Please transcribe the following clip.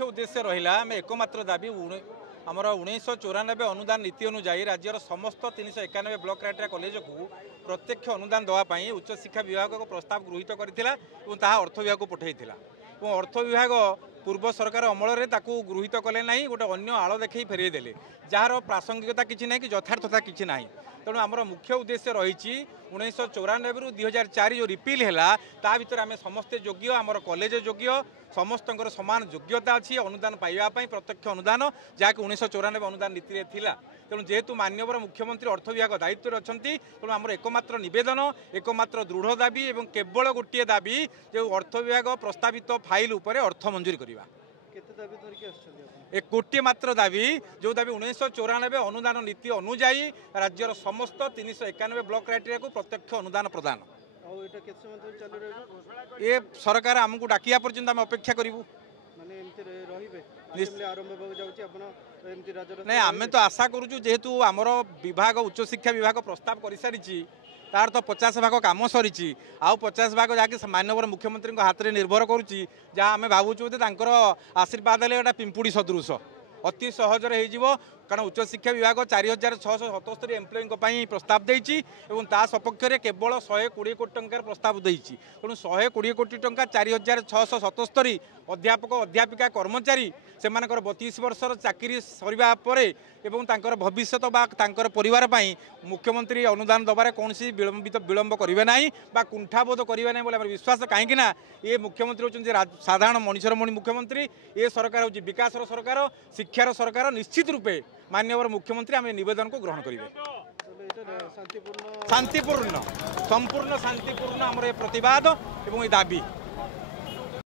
मुख्य उद्देश्य रहा आम एकमात्र दाबी आमर 1994 अनुदान नीति अनुजाई राज्यर समस्त 391 ब्लॉक क्राइटेरिया कॉलेज को प्रत्यक्ष अनुदान देवाई उच्च शिक्षा विभाग को प्रस्ताव गृहीत करथिला और अर्थ विभाग को पठाइथिला और अर्थ विभाग पूर्व सरकार अमल गृहीत कले ना गोटे अन्य आड़ देखी फेरईदे जार प्रासंगिकता किसी ना कि यथार्थता किसी ना तेणु आमर मुख्य उद्देश्य रही 1994 रु 2004 जो रिपिल है ता भर आम समस्ते योग्य आमर कॉलेज योग्य समस्त समान योग्यता अच्छी अनुदान पाइबापी प्रत्यक्ष अनुदान जहाँकि 1994 अनुदान नीति थिला तेणु जेहेतु माननीय मुख्यमंत्री अर्थ विभाग दायित्व अच्छा तेणु आमर एकमात्र नवेदन एकमात्र दृढ़ दाबी और केवल गोटे दाबी जो अर्थ विभाग प्रस्तावित फाइल उपर अर्थ मंजूरी करवा एक गोटे मात्र दाबी जो दाबी 1994 अनुदान नीति अनुजाई राज्यर समस्त 391 ब्लॉक क्राइटेरिया को प्रत्यक्ष अनुदान प्रदान ये सरकार आमको डाकिया पर्यंत आम अपेक्षा करूँ नहीं आम तो आशा करूँ जेहेतु आमर विभाग उच्च शिक्षा विभाग प्रस्ताव कर सारी तार तो 50 भाग कम सरी आउ 50 भाग जहाँकि माननीय मुख्यमंत्री हाथ में निर्भर करुच्ची जहाँ आम भावुँ आशीर्वाद गोटे पिंपुड़ी सदृश अति सहजरे हो कारण उच्च शिक्षा विभाग 4677 एम्प्लॉई प्रस्ताव देती सपक्ष में केवल 120 कोटी टंकार प्रस्ताव देती तेणु 120 कोटी टंका 4677 अध्यापक अध्यापिका कर्मचारी से 32 वर्षर चाकरी सरवा पर भविष्य परिवार मुख्यमंत्री अनुदान दबार कौन विलंब करेंगे ना कुंठाबोध करेंगे ना बोले विश्वास कहीं ये मुख्यमंत्री होती साधारण मनीषर मणि मुख्यमंत्री ये सरकार हूँ विकास सरकार शिक्षार सरकार निश्चित रूपे माननीय मुख्यमंत्री आम नवेदन को ग्रहण करेंगे शांतिपूर्ण संपूर्ण शांतिपूर्ण आमर प्रतिवाद और दाबी।